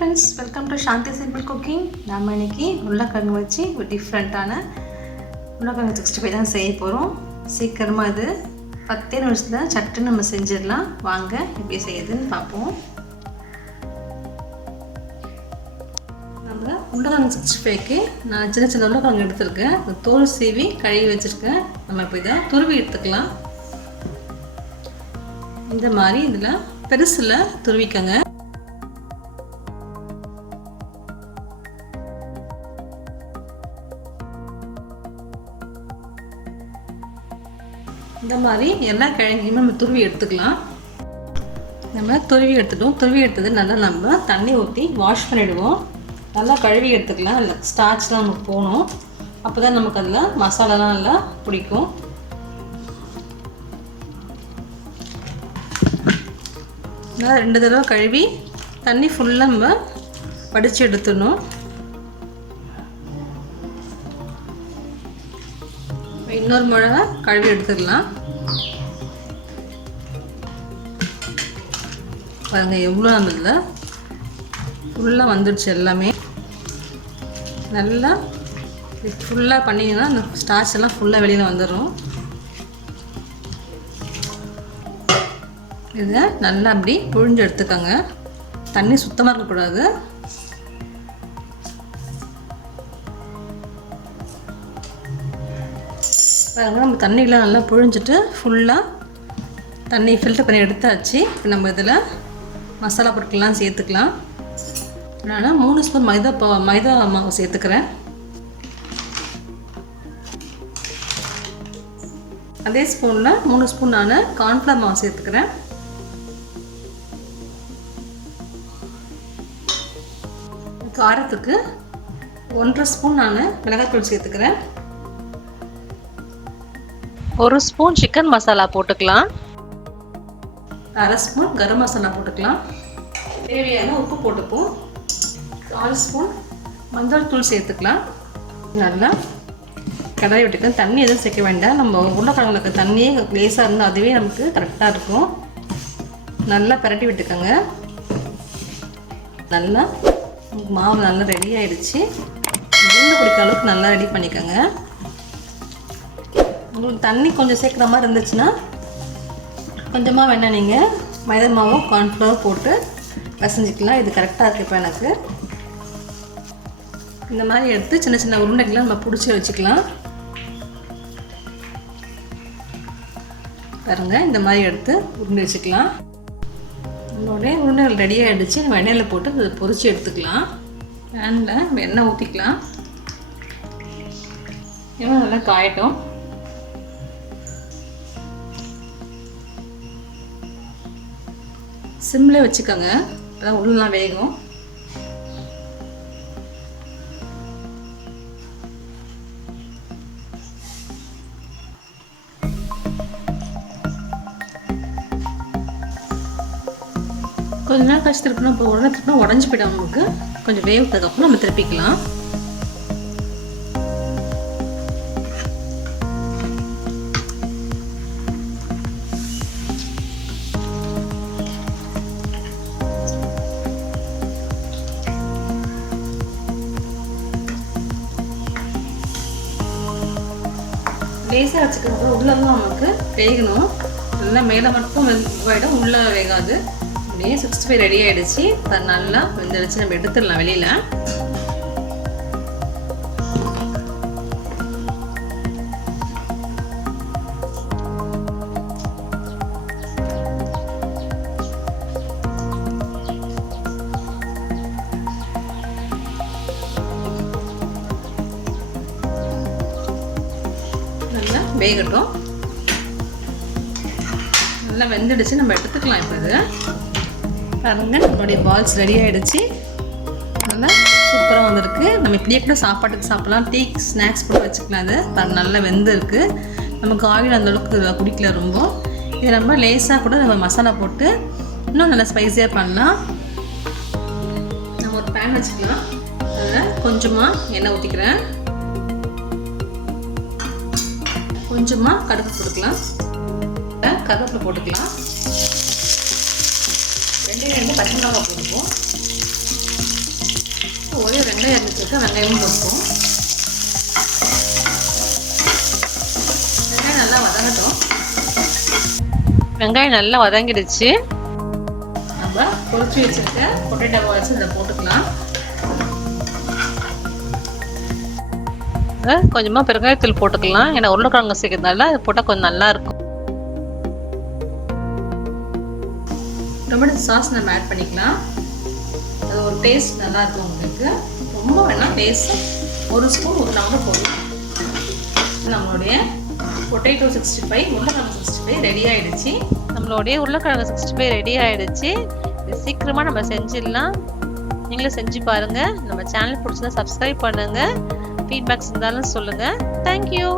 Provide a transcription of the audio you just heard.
friends, welcome to Shanti Simple Cooking. நாம இன்னைக்கு உருளைக்கிழங்கு வச்சு ஒரு டிஃப்ரெண்டான உருளைக்கிழங்கு 65 தான் செய்ய போகிறோம். சீக்கிரமாக இது 10 நிமிஷத்தில் சட்டு நம்ம செஞ்சிடலாம். வாங்க எப்படி செய்யுதுன்னு பார்ப்போம். நம்ம உருளைக்கிழங்கு 65க்கு நான் சின்ன சின்ன உருளைக்கிழங்கு எடுத்துருக்கேன். தோல் சீவி கழுவி வச்சுருக்கேன். நம்ம இப்போ இதை துருவி எடுத்துக்கலாம். இந்த மாதிரி இதில் பெருசில் துருவிக்கங்க. இந்த மாதிரி எல்லா கிழங்கையும் நம்ம துருவி எடுத்துக்கலாம். நம்ம துருவி எடுத்துட்டோம். துருவி எடுத்தது நல்லா நம்ம தண்ணி ஊற்றி வாஷ் பண்ணிவிடுவோம். நல்லா கழுவி எடுத்துக்கலாம். இல்லை ஸ்டார்ச்லாம் நமக்கு போகணும். அப்போ தான் நமக்கு அதில் மசாலாலாம் நல்லா பிடிக்கும். நல்லா 2 தடவை கழுவி தண்ணி ஃபுல்லாக நம்ம வடித்து எடுத்துடணும். இன்னொரு மிளகா கழுவி எடுத்துக்கலாம். பாருங்க எவ்வளோ நம்ம இதில் ஃபுல்லாக வந்துடுச்சு. எல்லாமே நல்லா ஃபுல்லாக பண்ணிங்கன்னா அந்த ஸ்டார்ச் எல்லாம் ஃபுல்லாக வெளியில் வந்துடும். இதை நல்லா அப்படி புழிஞ்சு எடுத்துக்கோங்க. தண்ணி சுத்தமாக இருக்கக்கூடாது. நம்ம தண்ணியெலாம் நல்லா புழிஞ்சிட்டு ஃபுல்லாக தண்ணி ஃபில்டர் பண்ணி எடுத்தாச்சு. இப்போ நம்ம இதில் மசாலா பொருட்கள்லாம் சேர்த்துக்கலாம். நான் 3 ஸ்பூன் மைதா மாவு சேர்த்துக்கிறேன். அதே ஸ்பூனில் 3 ஸ்பூன் நான் கார்ன்ஃப்ளவர் மாவு சேர்த்துக்கிறேன். காரத்துக்கு 1.5 ஸ்பூன் நான் மிளகாய்த்தூள் சேர்த்துக்கிறேன். 1 ஸ்பூன் சிக்கன் மசாலா போட்டுக்கலாம். 1/2 ஸ்பூன் கரம் மசாலா போட்டுக்கலாம். தேவையான உப்பு போட்டுப்போம். 4 ஸ்பூன் மஞ்சள் தூள் சேர்த்துக்கலாம். நல்லா கடாய் விட்டுக்கலாம். தண்ணி எதுவும் சேர்க்க வேண்டாம். நம்ம உருளைக்கிழங்குக்கு தண்ணியே லேசாக இருந்தால் அதுவே நமக்கு கரெக்டாக இருக்கும். நல்லா பரட்டி விட்டுக்கோங்க. நல்லா மாவு நல்லா ரெடி ஆகிடுச்சு. உருண்டை பிடிக்கிற அளவுக்கு நல்லா ரெடி பண்ணிக்கோங்க. உங்களுக்கு தண்ணி கொஞ்சம் சேர்க்குற மாதிரி இருந்துச்சுன்னா கொஞ்சமாக வேணால் நீங்கள் மைதா மாவும் கார்ன்ஃப்ளவர் போட்டு பிசைஞ்சிக்கலாம். இது கரெக்டாக இருக்குது. இப்போ எனக்கு இந்த மாதிரி எடுத்து சின்ன சின்ன உருண்டைகள்லாம் நம்ம பிடிச்சி வச்சுக்கலாம். பாருங்கள் இந்த மாதிரி எடுத்து உருண்டை வச்சுக்கலாம். நம்மளுடைய உருண்டைகள் ரெடி ஆகிடுச்சு. நம்ம எண்ணெயில் போட்டு அதை பொரிச்சு எடுத்துக்கலாம். பேனில் நம்ம எண்ணெய் ஊற்றிக்கலாம். எண்ணெய் நல்லா காயட்டும். சிம்மில் வச்சுக்கோங்க. அதான் உள்ளெலாம் வேகும். கொஞ்ச நேரம் கழிச்சு திருப்பினா இப்போ உடனே திருப்பினா உடஞ்சி போய்டும். நமக்கு கொஞ்சம் வேகத்துக்கப்புறம் நம்ம திருப்பிக்கலாம். லேசாக வச்சுக்கிறப்ப உள்ளெல்லாம் நமக்கு வேகணும். நல்லா மேலே மட்டும் வெந்துடும், உள்ளே வேகாது. அப்படியே 65 ரெடி ஆகிடுச்சு. அது நல்லா வெந்துடுச்சு. நம்ம எடுத்துடலாம் வெளியில். வேகட்டும். நல்லா வெந்துடுச்சு. நம்ம எடுத்துக்கலாம். இப்போ இது பாருங்க நம்மளுடைய பால்ஸ் ரெடி ஆகிடுச்சு. நல்லா சூப்பராக வந்திருக்கு. நம்ம இப்படியே கூட சாப்பாட்டுக்கு சாப்பிட்லாம். டீ ஸ்நாக்ஸ் கூட வச்சுக்கலாம். அது நல்லா வெந்திருக்கு. நமக்கு ஆயில் அந்தளவுக்கு குடிக்கல ரொம்ப. இது நம்ம லேஸாக கூட நம்ம மசாலா போட்டு இன்னும் நல்லா ஸ்பைஸியாக பண்ணலாம். நம்ம ஒரு பேன் வச்சுக்கலாம். அதில் கொஞ்சமாக எண்ணெய் ஊற்றிக்கிறேன். கொஞ்சமாக கடுகு போட்டுக்கலாம். கருவேப்பிலை போட்டுக்கலாம். 2 பச்சை மிளகாய் போட்டுப்போம். வச்சுருக்க வெங்காயமும் போட்டுப்போம். வெங்காயம் நல்லா வதங்கட்டும். வெங்காயம் நல்லா வதங்கிடுச்சு. நம்ம பொரிச்சு வச்சுருக்க பொட்டேட்டோ பால்ஸ் இதில் போட்டுக்கலாம். கொஞ்சமாக பெருங்காயத்தூள் போட்டுக்கலாம். ஏன்னா உருளைக்கிழங்கு சேர்க்கறதுனால அது போட்டால் கொஞ்சம் நல்லா இருக்கும். டொமேட்டோ சாஸ் நம்ம ஆட் பண்ணிக்கலாம். அது ஒரு டேஸ்ட் நல்லா இருக்கும் உங்களுக்கு. ரொம்ப வேணாம், டேஸ்ட் ஒரு ஸ்பூன் ஊற்றினா கூட போதும். நம்மளுடைய பொட்டேட்டோ 65 உருளைக்கிழங்கு 65 ரெடி ஆகிடுச்சு. நம்மளுடைய உருளைக்கிழங்கு 65 ரெடி ஆகிடுச்சு. இது சீக்கிரமாக நம்ம செஞ்சிடலாம். நீங்களும் செஞ்சு பாருங்கள். நம்ம சேனல் பிடிச்சதா சப்ஸ்கிரைப் பண்ணுங்கள். ஃபீட்பேக்ஸ் இருந்தாலும் சொல்லுங்கள். தேங்க்யூ.